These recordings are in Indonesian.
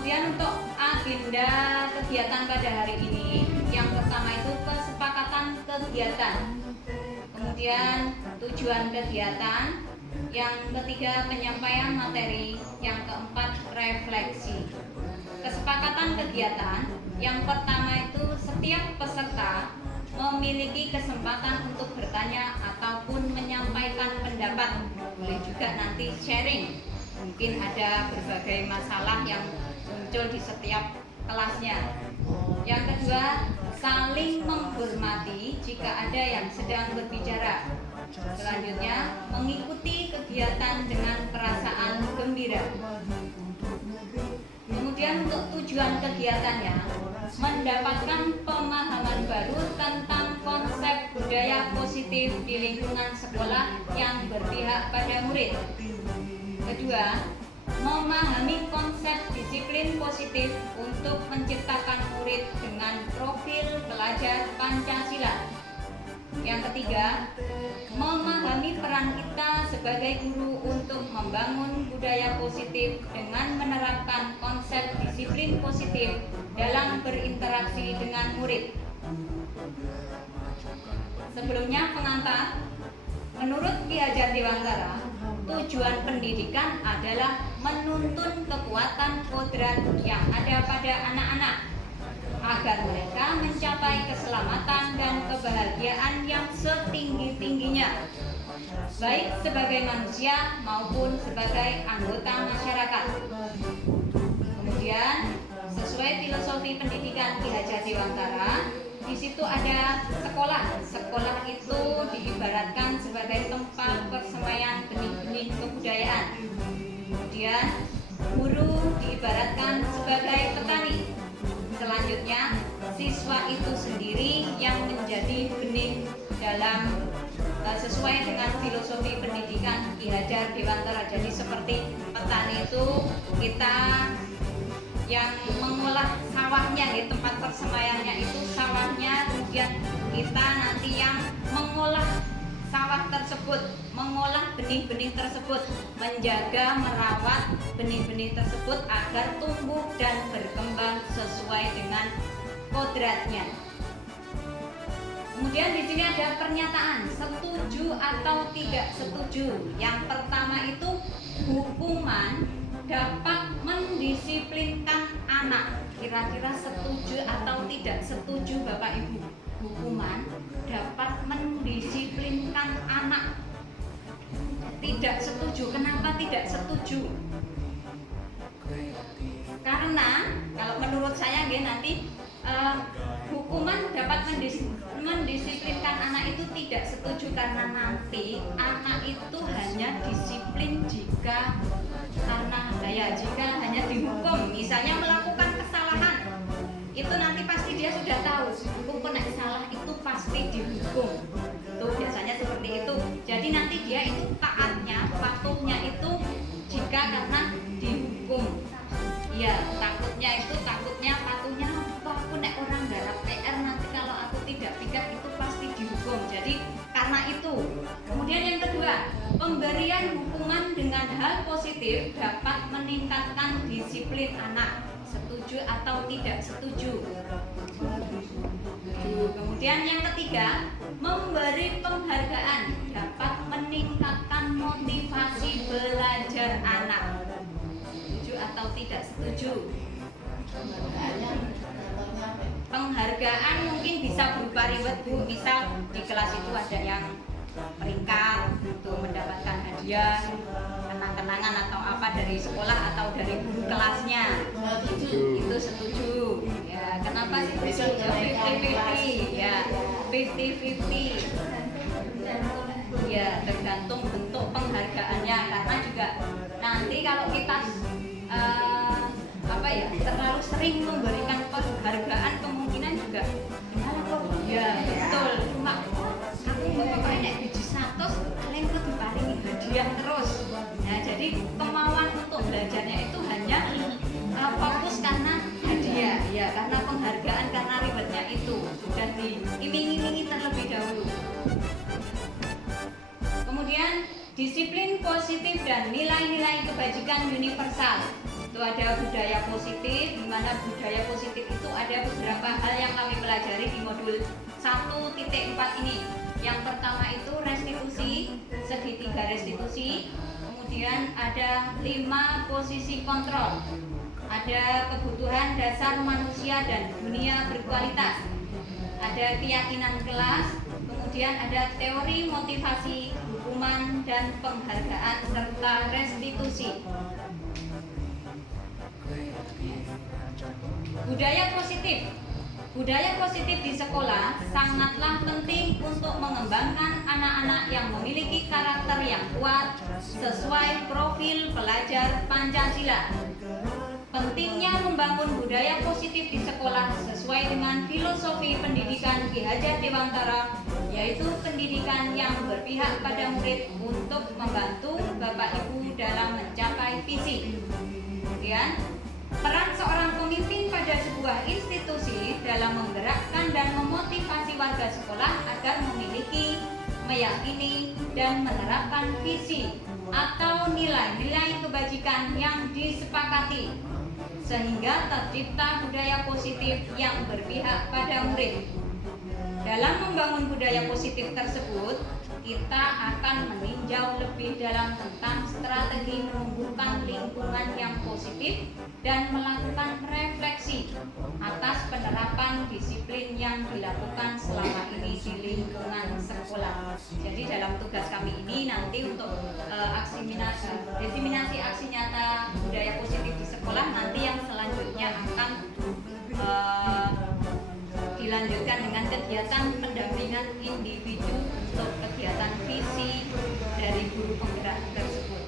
Kemudian untuk agenda kegiatan pada hari ini, yang pertama itu kesepakatan kegiatan, kemudian tujuan kegiatan, yang ketiga penyampaian materi, yang keempat refleksi. Kesepakatan kegiatan yang pertama itu setiap peserta memiliki kesempatan untuk bertanya ataupun menyampaikan pendapat. Boleh juga nanti sharing, mungkin ada berbagai masalah yang muncul di setiap kelasnya. Yang kedua, saling menghormati jika ada yang sedang berbicara. Selanjutnya, mengikuti kegiatan dengan perasaan gembira. Kemudian untuk tujuan kegiatannya, mendapatkan pemahaman baru tentang konsep budaya positif di lingkungan sekolah yang berpihak pada murid. Kedua, memahami konsep disiplin positif untuk menciptakan murid dengan profil pelajar Pancasila. Yang ketiga, memahami peran kita sebagai guru untuk membangun budaya positif dengan menerapkan konsep disiplin positif dalam berinteraksi dengan murid. Sebelumnya pengantar, menurut Ki Hajar Dewantara, tujuan pendidikan adalah menuntun kekuatan kodrat yang ada pada anak-anak agar mereka mencapai keselamatan dan kebahagiaan yang setinggi-tingginya, baik sebagai manusia maupun sebagai anggota masyarakat. Kemudian, sesuai filosofi pendidikan Ki Hajar Dewantara, di situ ada sekolah. Sekolah itu diibaratkan sebagai tempat persemaian benih-benih kebudayaan. Kemudian, guru diibaratkan sebagai petani. Selanjutnya, siswa itu sendiri yang menjadi benih dalam sesuai dengan filosofi pendidikan Ki Hajar Dewantara. Jadi seperti petani itu kita yang mengolah sawahnya, ya, tempat persemaiannya itu sawahnya, kemudian kita nanti yang mengolah sawah tersebut, mengolah benih-benih tersebut, menjaga, merawat benih-benih tersebut agar tumbuh dan berkembang sesuai dengan kodratnya. Kemudian di sini ada pernyataan setuju atau tidak setuju. Yang pertama itu hukuman dapat mendisiplinkan anak. Kira-kira setuju atau tidak setuju Bapak Ibu? Hukuman dapat mendisiplinkan anak. Tidak setuju. Kenapa tidak setuju? Karena kalau menurut saya nanti hukuman dapat mendisiplinkan anak itu tidak setuju, karena nanti anak itu hanya disiplin jika hanya dihukum, misalnya melakukan kesalahan, itu nanti pasti dia sudah tahu hukum kena salah itu pasti dihukum. Tuh biasanya seperti itu. Jadi nanti dia itu taatnya, patuhnya itu jika karena dihukum. Ya, takutnya patuhnya apa? Aku nek orang garap PR nanti kalau aku tidak pikat itu pasti dihukum. Jadi karena itu. Kemudian yang kedua, pemberian hukuman dengan hal positif dapat meningkatkan disiplin anak. Setuju atau tidak setuju? Kemudian yang ketiga, memberi penghargaan dapat meningkatkan motivasi belajar anak. Setuju atau tidak setuju? Penghargaan mungkin bisa berupa reward, Bu. Misal di kelas itu ada yang peringkat untuk mendapatkan hadiah, kenang-kenangan atau apa dari sekolah atau dari guru kelasnya. Itu setuju. Ya, kenapa sih setuju? 50-50. Ya, 50-50. Ya, tergantung bentuk penghargaannya, karena juga nanti kalau kita terlalu sering memberikan penghargaan, kemungkinan juga ya betul, cuma aku pokoknya biji 100 kalian tuh diparingi hadiah terus. Nah, jadi kemauan untuk belajarnya itu hanya fokus karena hadiah, ya karena penghargaan, karena rewardnya itu sudah diiming-imingi terlebih dahulu. Kemudian disiplin positif dan nilai-nilai kebajikan universal. Itu ada budaya positif, di mana budaya positif itu ada beberapa hal yang kami pelajari di modul 1.4 ini. Yang pertama itu restitusi, segitiga restitusi. Kemudian ada 5 posisi kontrol. Ada kebutuhan dasar manusia dan dunia berkualitas. Ada keyakinan kelas, kemudian ada teori motivasi, hukuman dan penghargaan serta restitusi. Budaya positif. Budaya positif di sekolah sangatlah penting untuk mengembangkan anak-anak yang memiliki karakter yang kuat sesuai profil pelajar Pancasila. Pentingnya membangun budaya positif di sekolah sesuai dengan filosofi pendidikan Ki Hajar Dewantara, yaitu pendidikan yang berpihak pada murid untuk membantu Bapak Ibu dalam mencapai visi. Kemudian, peran seorang pemimpin pada sebuah institusi dalam menggerakkan dan memotivasi warga sekolah agar memiliki, meyakini, dan menerapkan visi atau nilai-nilai kebajikan yang disepakati, sehingga tercipta budaya positif yang berpihak pada murid. Dalam membangun budaya positif tersebut, kita akan meninjau lebih dalam tentang strategi menumbuhkan lingkungan yang positif dan melakukan refleksi atas penerapan disiplin yang dilakukan selama ini di lingkungan sekolah. Jadi dalam tugas kami ini nanti untuk diseminasi aksi nyata budaya positif di sekolah, nanti yang selanjutnya akan dilanjutkan dengan kegiatan pendampingan individu untuk kegiatan visi dari guru penggerak tersebut.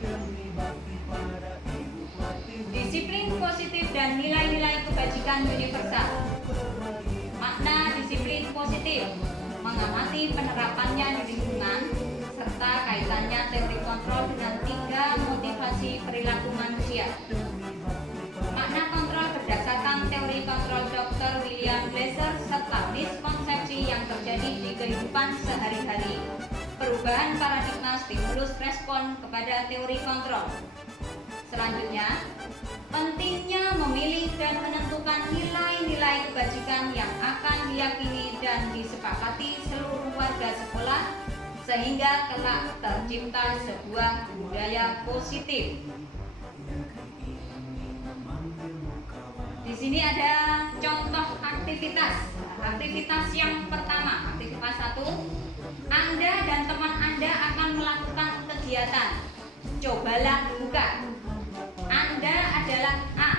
Disiplin positif dan nilai-nilai kebajikan universal. Makna disiplin positif: mengamati penerapannya di lingkungan serta kaitannya teori kontrol dengan 3 motivasi perilaku manusia. Makna kontrol berdasarkan teori kontrol Dr. William Glasser serta miskonsepsi yang terjadi di kehidupan sehari-hari. Perubahan paradigma stimulus respon kepada teori kontrol. Selanjutnya, pentingnya memilih dan menentukan nilai-nilai kebajikan yang akan diyakini dan disepakati seluruh warga sekolah sehingga kelak tercipta sebuah budaya positif. Di sini ada contoh aktivitas. Aktivitas yang pertama, aktivitas 1. Anda dan teman Anda akan melakukan kegiatan. Cobalah buka. Anda adalah A.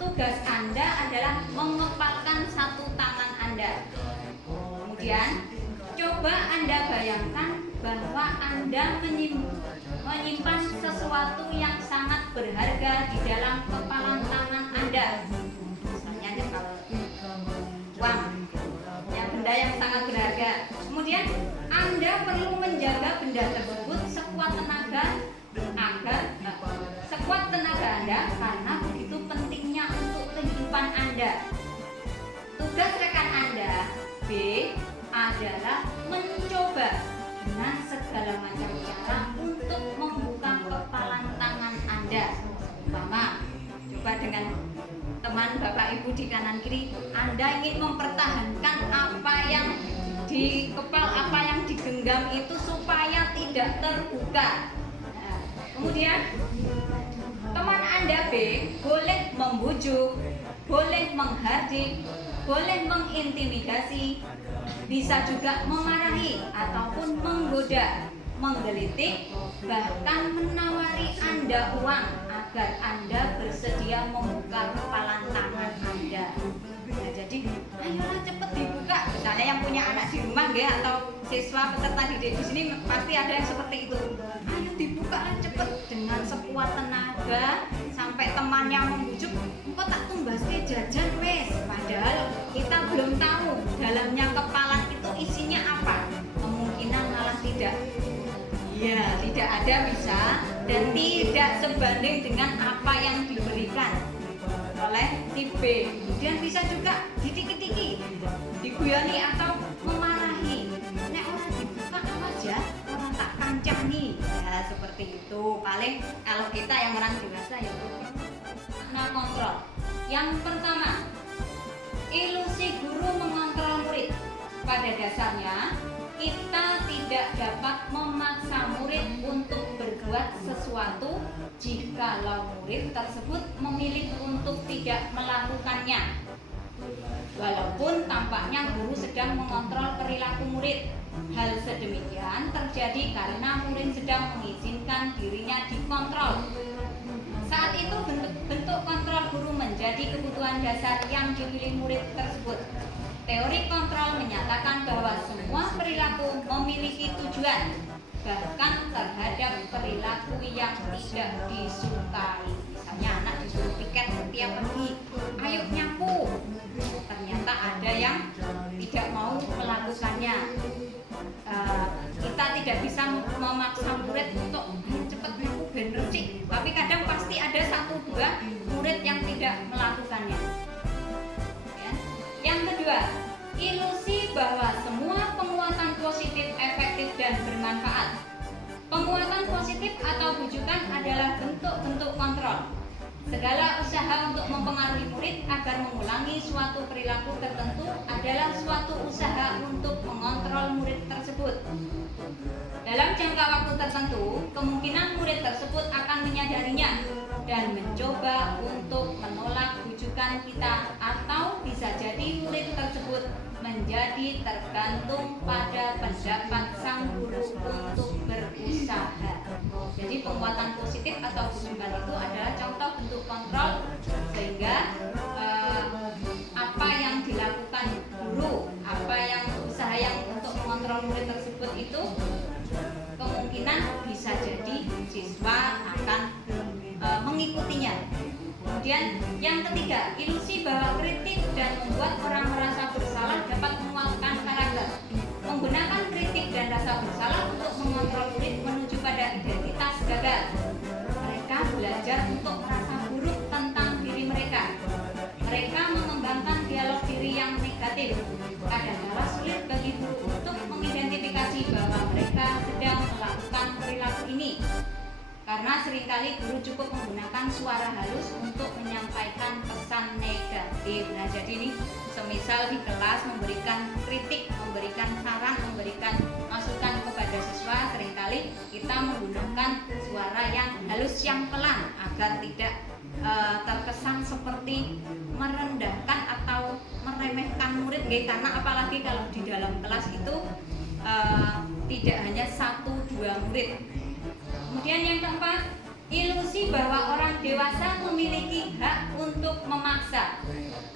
Tugas Anda adalah mengepalkan satu tangan Anda. Kemudian, coba Anda bayangkan bahwa Anda menyimpan sesuatu yang sangat berharga di dalam kepalan tangan Anda. Misalnya kalau uang, benda yang sangat berharga. Kemudian Anda perlu menjaga benda tersebut sekuat tenaga Anda karena begitu pentingnya untuk kehidupan Anda. Tugas rekan Anda B adalah mencoba dengan segala macam cara untuk membuka kepalan tangan Anda. Umpama, coba dengan teman Bapak Ibu di kanan kiri, Anda ingin mempertahankan apa yang dikepal, apa yang digenggam itu supaya tidak terbuka. Nah, kemudian teman Anda B boleh membujuk, boleh menghardik, boleh mengintimidasi, bisa juga memarahi ataupun menggoda, menggelitik, bahkan menawari Anda uang agar Anda bersedia membuka kepalan tangan Anda. Nah, jadi ayolah cepet dibuka. Misalnya yang punya anak di rumah ya, atau siswa peserta didik di sini pasti ada yang seperti itu. Ayo dibuka cepet dengan sekuat tenaga sampai temannya membujuk, "Engko tak tumbaske jajan wes." Padahal kita belum tahu dalamnya kepalan itu isinya apa. Kemungkinan malah tidak ada bisa dan tidak sebanding dengan apa yang diberikan oleh si B. Kemudian bisa juga ditiki-tiki, diguyoni atau memarahi. Nek orang dibuka aja, orang tak kancani. Ya seperti itu. Paling kalau kita yang orang dewasa ya. makna kontrol. Yang pertama, ilusi guru mengontrol murid. Pada dasarnya, kita tidak dapat memaksa murid untuk berbuat sesuatu jikalau murid tersebut memilih untuk tidak melakukannya. Walaupun tampaknya guru sedang mengontrol perilaku murid, hal sedemikian terjadi karena murid sedang mengizinkan dirinya dikontrol. Saat itu bentuk kontrol guru menjadi kebutuhan dasar yang dipilih murid tersebut. Teori kontrol menyatakan bahwa semua perilaku memiliki tujuan, bahkan terhadap perilaku yang tidak disukai. Misalnya anak disuruh piket setiap pagi, ayo nyapu. Ternyata ada yang tidak mau melakukannya. Kita tidak bisa memaksa murid untuk cepat nyapu ben resik, tapi kadang pasti ada 1-2 murid yang tidak melakukannya. Ya. Yang kedua, ilusi bahwa semua penguatan positif efektif dan bermanfaat. Penguatan positif atau bujukan adalah bentuk-bentuk kontrol. Segala usaha untuk mempengaruhi murid agar mengulangi suatu perilaku tertentu adalah suatu usaha untuk mengontrol murid tersebut. Dalam jangka waktu tertentu, kemungkinan murid tersebut akan menyadarinya dan mencoba untuk menolak bujukan kita, atau bisa jadi murid tersebut menjadi tergantung pada pendapat sang guru untuk berusaha. Jadi penguatan positif atau bujukan itu adalah contoh bentuk kontrol, sehingga apa yang dilakukan guru, apa yang usaha yang untuk mengontrol murid tersebut itu kemungkinan bisa jadi siswa akan mengikutinya. Kemudian yang ketiga, ilusi bahwa kritik dan membuat orang merasa bersalah dapat menguatkan karakter. Menggunakan kritik dan rasa bersalah untuk mengontrol murid menuju pada identitas gagal. Mereka belajar untuk merasa buruk tentang diri mereka. Mereka mengembangkan dialog diri yang negatif. Kadang-kala sulit bagi guru untuk mengidentifikasi bahwa mereka sedang melakukan perilaku ini, karena seringkali guru cukup menggunakan suara halus untuk menyampaikan pesan negatif. Nah, jadi ini semisal di kelas memberikan kritik, memberikan saran, memberikan masukan kepada siswa, seringkali kita menggunakan suara yang halus, yang pelan, agar tidak terkesan seperti merendahkan atau meremehkan murid, karena apalagi kalau di dalam kelas itu tidak hanya 1-2 murid. Kemudian yang keempat, ilusi bahwa orang dewasa memiliki hak untuk memaksa.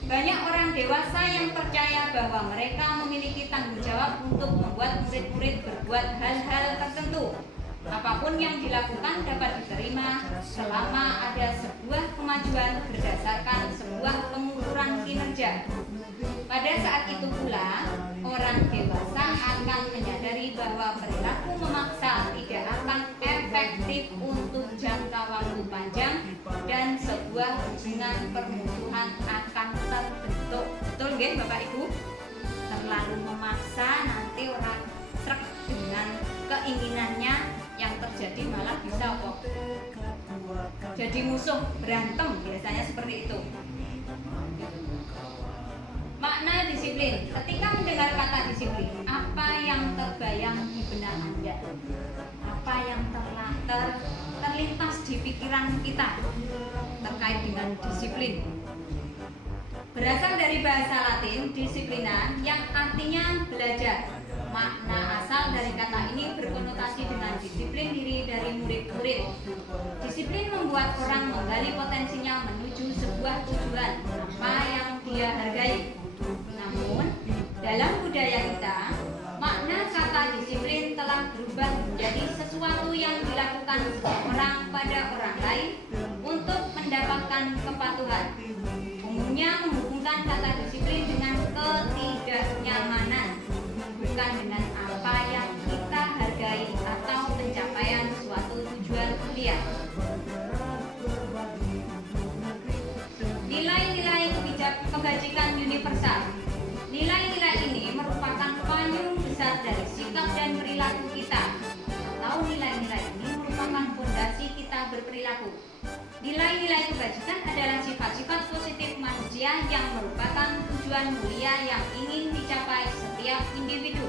Banyak orang dewasa yang percaya bahwa mereka memiliki tanggung jawab untuk membuat murid-murid berbuat hal-hal tertentu. Apapun yang dilakukan dapat diterima selama ada sebuah kemajuan berdasarkan sebuah pengukuran kinerja. Pada saat itu pula, orang dewasa akan menyadari bahwa perilaku memaksa tidak akan efektif untuk jangka waktu panjang dan sebuah hubungan permusuhan akan terbentuk. Betul nggih Bapak Ibu? Terlalu memaksa nanti orang srek dengan keinginannya, yang terjadi malah bisa kok jadi musuh, berantem, biasanya seperti itu. Makna disiplin. Ketika mendengar kata disiplin, apa yang terbayang di benak Anda? Apa yang terlintas di pikiran kita terkait dengan disiplin? Berasal dari bahasa Latin disiplina, yang artinya belajar. Makna asal dari kata ini berkonotasi dengan disiplin diri dari murid-murid. Disiplin membuat orang menggali potensinya menuju sebuah tujuan, apa yang dia hargai. Namun, dalam budaya kita, makna kata disiplin telah berubah menjadi sesuatu yang dilakukan seseorang pada orang lain untuk mendapatkan kepatuhan. Umumnya menghubungkan kata disiplin dengan ketidaknyamanan, bukan dengan apa yang kita hargai atau pencapaian suatu tujuan mulia. Nilai-nilai kebajikan universal. Nilai-nilai ini merupakan payung besar dari sikap dan perilaku kita, atau nilai-nilai ini merupakan fondasi kita berperilaku. Nilai-nilai kebajikan ada adalah sifat-sifat positif manusia yang merupakan tujuan mulia yang ingin dicapai setiap individu.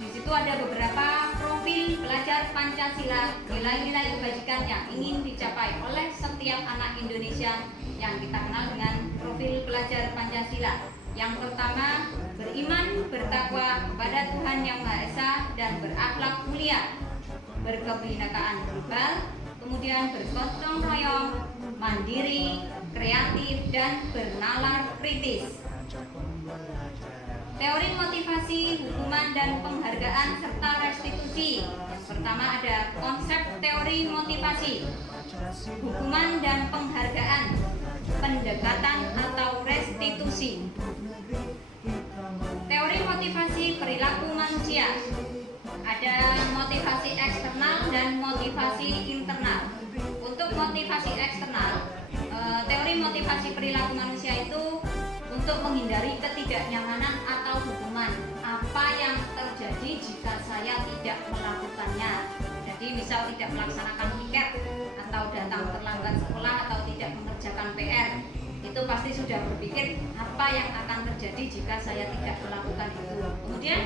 Di situ ada beberapa profil pelajar Pancasila, nilai-nilai kebajikan yang ingin dicapai oleh setiap anak Indonesia yang kita kenal dengan profil pelajar Pancasila. Yang pertama, beriman, bertakwa kepada Tuhan Yang Maha Esa dan berakhlak mulia, berkebinekaan global, kemudian bergotong royong, mandiri, kreatif, dan bernalar kritis. Teori motivasi, hukuman, dan penghargaan serta restitusi. Yang pertama ada konsep teori motivasi, hukuman dan penghargaan, pendekatan atau restitusi. Teori motivasi perilaku manusia. Ada motivasi eksternal dan motivasi internal. Untuk motivasi eksternal, teori motivasi perilaku manusia itu untuk menghindari ketidaknyamanan atau hukuman. Apa yang terjadi jika saya tidak melakukannya? Jadi misal tidak melaksanakan piket atau datang terlambat sekolah atau tidak mengerjakan PR, itu pasti sudah berpikir apa yang akan terjadi jika saya tidak melakukan itu. Kemudian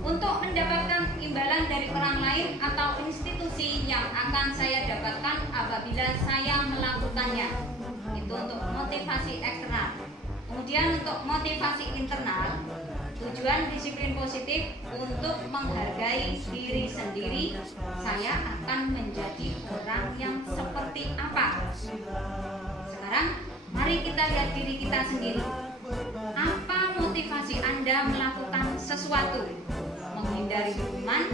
untuk mendapatkan imbalan dari orang lain atau institusi yang akan saya dapatkan apabila saya melakukannya, itu untuk motivasi eksternal. Kemudian untuk motivasi internal, tujuan disiplin positif untuk menghargai diri sendiri. Saya akan menjadi orang yang seperti apa? Sekarang mari kita lihat diri kita sendiri. Apa motivasi Anda melakukan sesuatu? Menghindari hukuman,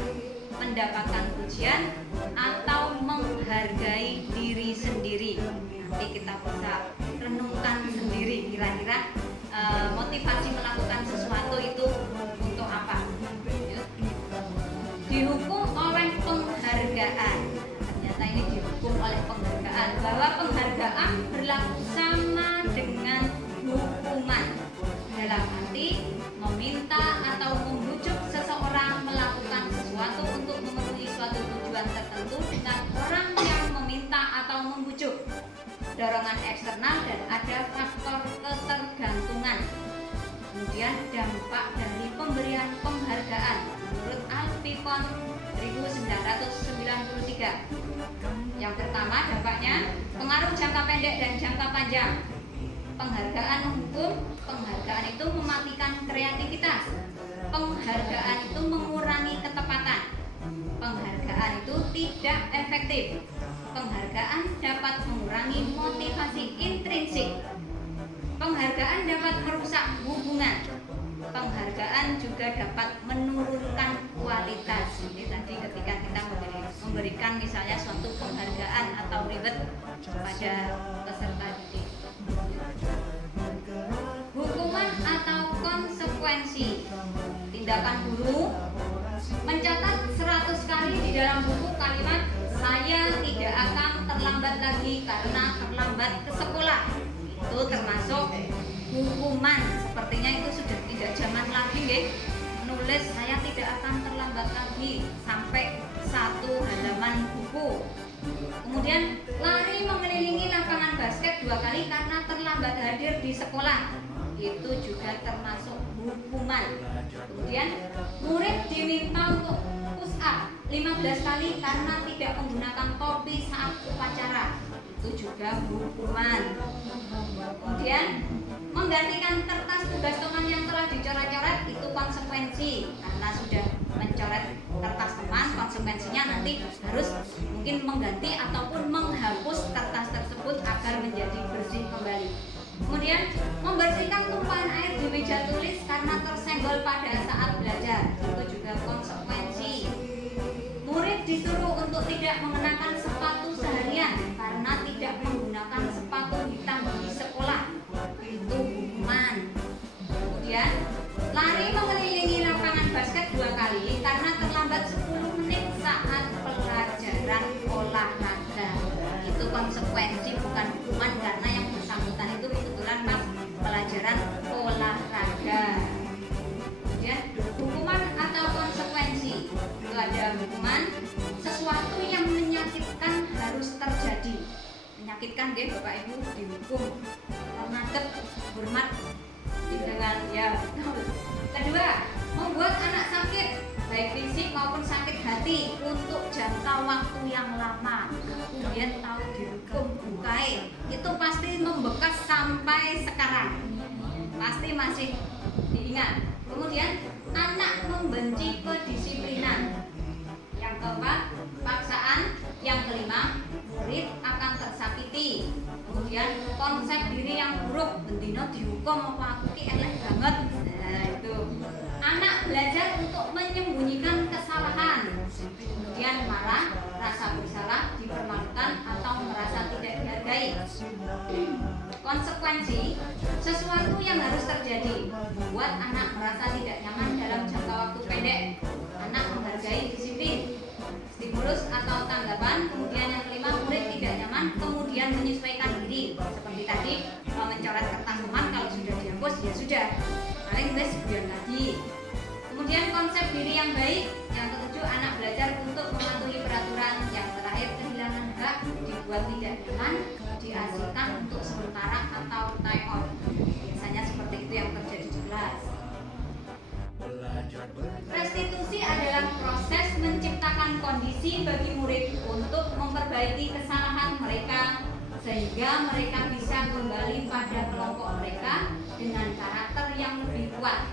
mendapatkan pujian, atau menghargai diri sendiri? Nanti kita bisa renungkan sendiri kira-kira motivasi melakukan sesuatu itu untuk apa? Dihukum oleh penghargaan. Ternyata ini dihukum oleh penghargaan, bahwa penghargaan berlaku sama dengan hukuman. Dalam arti meminta atau membujuk seseorang melakukan sesuatu untuk memenuhi suatu tujuan tertentu dengan orang yang meminta atau membujuk. Dorongan eksternal dan ada faktor ketergantungan. Kemudian dampak dari pemberian penghargaan menurut Alpicon 1993. Yang pertama dampaknya pengaruh jangka pendek dan jangka panjang. Penghargaan menghukum, penghargaan itu mematikan kreativitas. Penghargaan itu mengurangi ketepatan. Penghargaan itu tidak efektif. Penghargaan dapat mengurangi motivasi intrinsik. Penghargaan dapat merusak hubungan. Penghargaan juga dapat menurunkan kualitas. Ini tadi ketika kita memberikan misalnya suatu penghargaan atau reward kepada peserta didik. Hukuman atau konsekuensi. Tindakan guru mencatat 100 kali di dalam buku kalimat saya tidak akan terlambat lagi karena terlambat ke sekolah. Itu termasuk hukuman. Sepertinya itu sudah tidak zaman lagi ya. Menulis saya tidak akan terlambat lagi sampai 1 halaman buku. Kemudian lari mengelilingi lapangan basket 2 kali karena terlambat hadir di sekolah. Itu juga termasuk hukuman. Kemudian murid diminta untuk push up 15 kali karena tidak menggunakan topi saat upacara. Itu juga hukuman. Kemudian menggantikan kertas tugas teman yang telah dicoret-coret, itu konsekuensi. Karena sudah mencoret kertas teman, konsekuensinya nanti harus mungkin mengganti ataupun menghapus kertas tersebut agar menjadi bersih kembali. Kemudian membersihkan tumpahan air di meja tulis karena tersenggol pada saat belajar, itu juga konsekuensi. Murid disuruh untuk tidak mengenakan sepatu seharian karena tidak menggunakan sepatu hitam di sekolah, itu hukuman. Kemudian lari mengelilingi lapangan basket 2 kali karena terlambat 10 menit saat pelajaran olahraga, itu konsekuensi bukan hukuman karena yang bersangkutan itu kebetulan pas pelajaran olahraga. Kemudian hukuman atau konsekuensi, itu ada hukuman sesuatu yang menyakitkan harus terjadi. menyakitkan deh Bapak Ibu, dihukum mengadep hormat dengan ya. Kedua, membuat anak sakit baik fisik maupun sakit hati untuk jangka waktu yang lama, kemudian tahu dihukum bukai, itu pasti membekas sampai sekarang, pasti masih diingat. Kemudian anak membenci kedisiplinan. Yang keempat, paksaan. Yang kelima, murid akan tersakiti. Kemudian konsep diri yang buruk, bendino dihukum apa aku ki elek banget. Nah, itu. Anak belajar untuk menyembunyikan kesalahan. Kemudian marah, rasa bersalah, dipermalukan atau merasa tidak dihargai. Konsekuensi, sesuatu yang harus terjadi membuat anak merasa tidak nyaman dalam jangka waktu pendek. Anak menghargai disiplin. Stimulus atau tanggapan. Kemudian yang kelima, murid tidak nyaman, kemudian menyesuaikan diri. Seperti tadi, mencoret kertas teman, kalau sudah dihapus ya sudah, paling wes sebulan lagi. Kemudian konsep diri yang baik. Yang ketujuh, anak belajar untuk mematuhi peraturan. Yang terakhir, kehilangan hak, dibuat tidak nyaman, diasingkan untuk sementara atau time out. Biasanya seperti itu yang terjadi di kelas. Restitusi adalah proses menciptakan kondisi bagi murid untuk memperbaiki kesalahan mereka sehingga mereka bisa kembali pada kelompok mereka dengan karakter yang lebih kuat.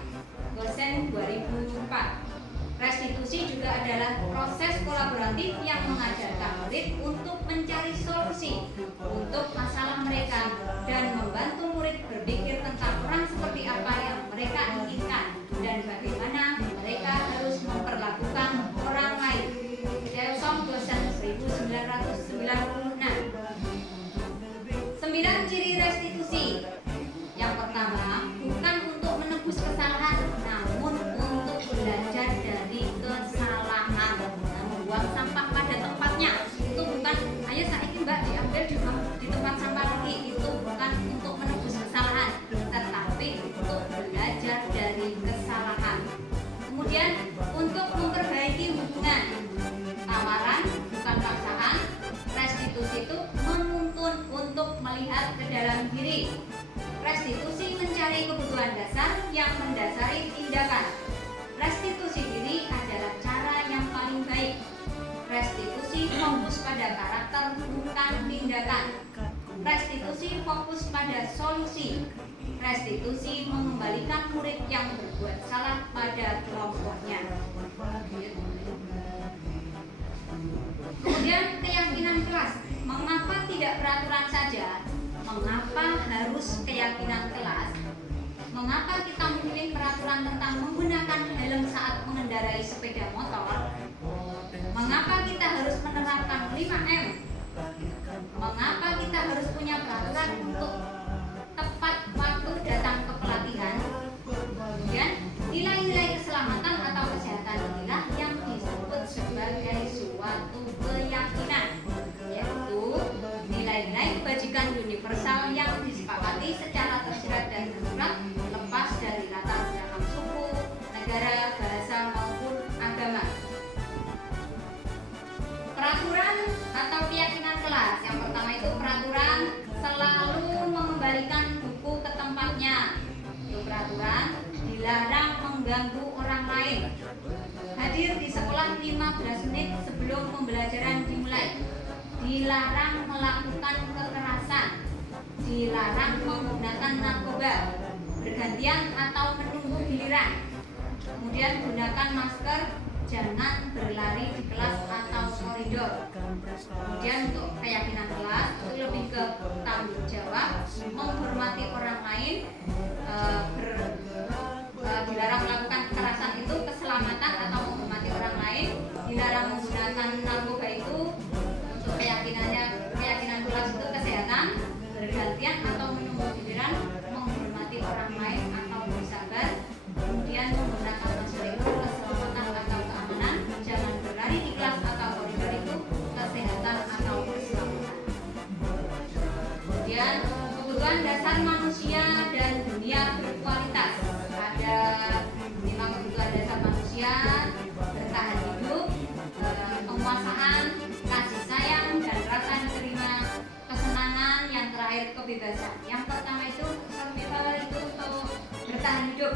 Dosen 2004. Restitusi juga adalah proses kolaboratif yang mengajarkan murid untuk mencari solusi untuk masalah mereka dan membantu murid berpikir tentang peran seperti apa yang mereka inginkan dan bagaimana mereka harus memperlakukan orang lain. Delsom dosen 1996. 9 ciri restitusi. Yang pertama, bukan untuk menebus kesalahan, namun untuk belajar dari kesalahan. Membuang sampah pada tempatnya. Itu bukan, ayo saiki Mbak diambil di tempat sampah lagi. Itu bukan untuk menebus kesalahan, tetapi untuk belajar dari kesalahan. Kemudian untuk memperbaiki hubungan. Tawaran bukan paksaan. Restitusi itu menuntun untuk melihat ke dalam diri. Restitusi mencari kebutuhan dasar yang mendasari tindakan. Restitusi diri adalah cara yang paling baik. Restitusi fokus pada karakter bukan tindakan. Restitusi fokus pada solusi. Restitusi mengembalikan murid yang berbuat salah pada kelompoknya. Kemudian keyakinan kelas. Mengapa tidak peraturan saja? Mengapa harus keyakinan kelas? Mengapa kita memilih peraturan tentang menggunakan helm saat mengendarai sepeda motor? Mengapa kita harus menerapkan 5M? Mengapa kita harus punya peraturan untuk tepat waktu datang ke pelatihan? Kemudian nilai-nilai keselamatan atau kesehatan inilah yang disebut sebagai suatu keyakinan, yaitu nilai-nilai kebajikan universal yang disepakati secara tersirat dan tersurat lepas dari latar belakang suku, negara, bahasa maupun agama. Peraturan atau keyakinan kelas. Yang pertama itu peraturan selalu mengembalikan buku ke tempatnya. Itu peraturan dilarang mengganggu orang lain. Hadir di sekolah 15 menit sebelum pembelajaran dimulai. Dilarang melakukan kekerasan. Dilarang menggunakan narkoba. Bergantian atau menunggu giliran. Kemudian gunakan masker. Jangan berlari di kelas atau koridor. Kemudian untuk keyakinan kelas itu lebih ke tanggung jawab, menghormati orang lain, dilarang melakukan kekerasan itu keselamatan atau menghormati orang lain, dilarang menggunakan narkoba itu untuk keyakinan kelas itu kesehatan, bergantian atau menunggu giliran, menghormati orang lain atau bersabar, kemudian menggunakan masker itu keselamatan atau keamanan, jangan berlari di kelas atau koridor itu kesehatan atau keselamatan. Kemudian kebutuhan dasar manusia dan dunia berkualitas. Ada 5 kebutuhan dasar manusia: bertahan hidup, penguasaan, kasih sayang dan rasa diterima, kesenangan kebebasan. Yang pertama itu survival itu untuk bertahan hidup,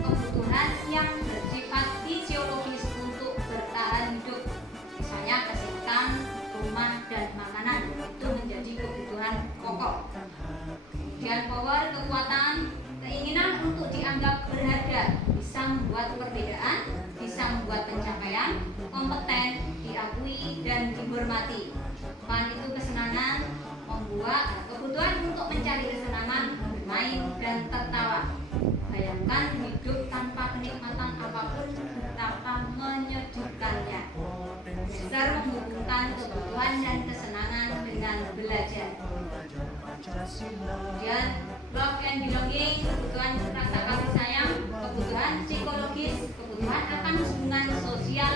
kebutuhan yang bersifat fisiologis untuk bertahan hidup, misalnya kesehatan, rumah, dan makanan, itu menjadi kebutuhan pokok. Dan power, kekuatan, keinginan untuk dianggap berharga, bisa membuat perbedaan, bisa membuat pencapaian, kompeten, diakui, dan dihormati. Fun itu kesenangan, membuat kebutuhan untuk mencari kesenangan, bermain, dan tertawa. Bayangkan hidup tanpa kenikmatan apapun, betapa menyedihkannya. Dasar menghubungkan kebutuhan dan kesenangan dengan belajar. Kemudian love and belonging, kebutuhan rasa kasih sayang, kebutuhan psikologis, kebutuhan akan hubungan sosial,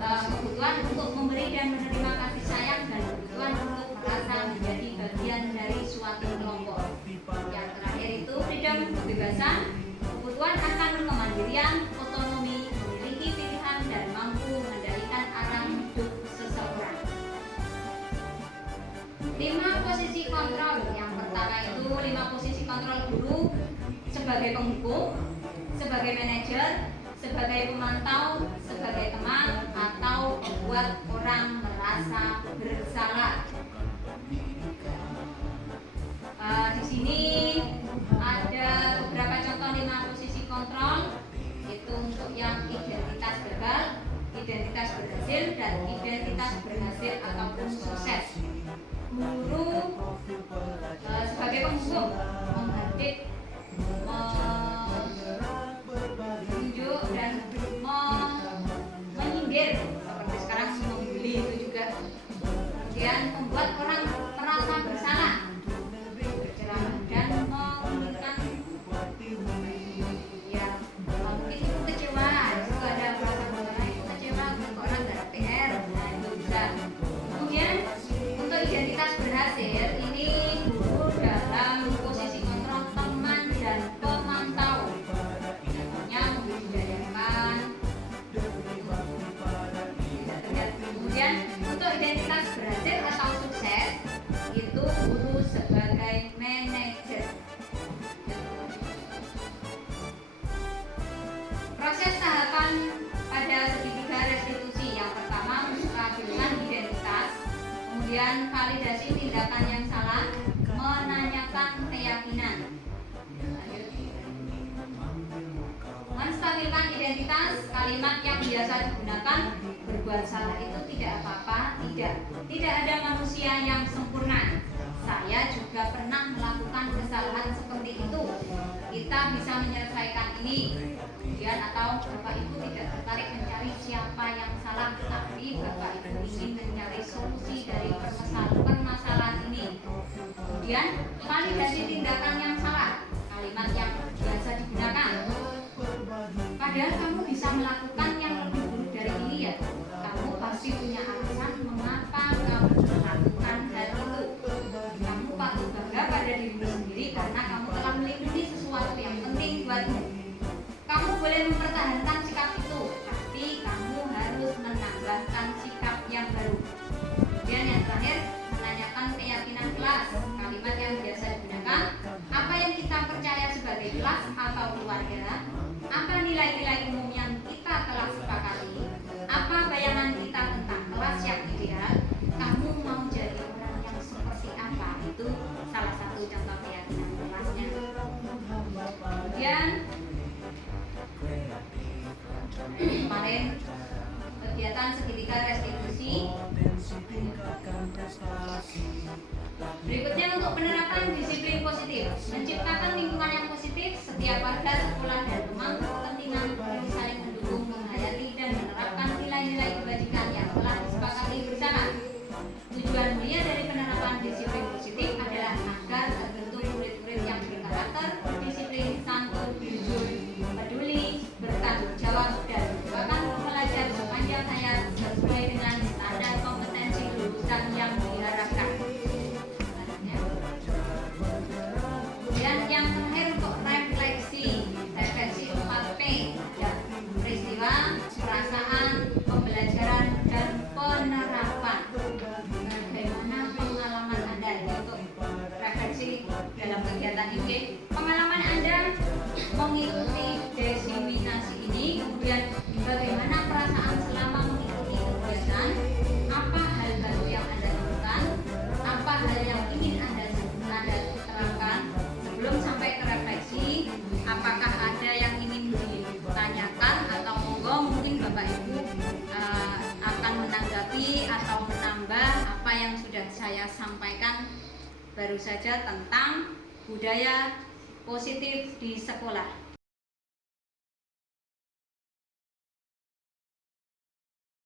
kebutuhan untuk memberi dan menerima kasih sayang, dan kebutuhan untuk merasa menjadi bagian dari suatu kelompok. Yang terakhir itu freedom, kebebasan, kebutuhan akan kemandirian, otonomi, memiliki pilihan, dan mampu mengendalikan arah hidup seseorang. 5 posisi kontrol. Yang pertama itu 5 posisi kontrol guru sebagai penghukum, sebagai manajer, sebagai pemantau, sebagai teman, atau membuat orang merasa bersalah. Di sini ada beberapa contoh 5 posisi kontrol, itu untuk yang identitas gagal, identitas berhasil, dan identitas berhasil ataupun sukses. Guru sebagai penghukum, menghadik, menunjuk, dan menyindir, seperti sekarang membuli itu juga. Kemudian membuat orang merasa bersalah, berceramah, dan menginginkan ya mungkin itu kecewa, itu ada merasa bersalah, itu kecewa ke orang dari PR, nah itu bisa. Kemudian untuk identitas berhasil, ini guru dalam posisi kontrol teman dan pemantau, contohnya membudidayakan. Kemudian untuk identitas berhasil atau sukses, itu guru sebagai manajer. Proses tahapan pada segitiga restitusi. Yang pertama, menstabilkan identitas, kemudian validasi tindakan yang salah, menanyakan keyakinan. Menstabilkan identitas, kalimat yang biasa digunakan, berbuat salah itu tidak apa-apa, tidak ada manusia yang sempurna. Saya juga pernah melakukan kesalahan seperti itu. Kita bisa menyelesaikan ini. Kemudian atau Bapak Ibu tidak tertarik mencari siapa yang salah, tapi Bapak Ibu ingin mencari solusi dari permasalahan ini. Kemudian validasi tindakan yang salah, kalimat yang biasa digunakan. Padahal kamu bisa melakukan yang lebih buruk dari ini ya. Kamu pasti punya alasan mengapa kamu melakukan hal itu. Kamu patut bangga pada dirimu sendiri karena kamu telah melindungi sesuatu yang penting buatmu. Kamu boleh mempertahankan sikap itu, tapi kamu harus menambahkan sikap yang baru. Kemudian yang terakhir, menanyakan keyakinan kelas, kalimat yang biasa digunakan. Apa yang kita percaya sebagai kelas atau keluarga? Apa nilai-nilai umum yang kita telah sepakati? Apa bayangan kita tentang kelas yang ideal? Kamu mau jadi orang yang seperti apa? Itu salah satu contoh keyakinan kelasnya. Kemudian kemarin kegiatan segitiga restitusi. Berikutnya untuk penerapan disiplin positif, menciptakan lingkungan yang positif. Setiap warga, sekolah, dan pemangku kepentingan perlu saling mendukung, menghayati, dan menerapkan nilai-nilai kebajikan yang telah disepakati bersama. Tujuan mulia dari penerapan disiplin positif adalah agar terbentuk murid-murid yang berkarakter, berdisiplin, santun, jujur, peduli, bertanggung jawab, dan bahkan belajar sepanjang hayat sesuai dengan saya sampaikan baru saja tentang budaya positif di sekolah.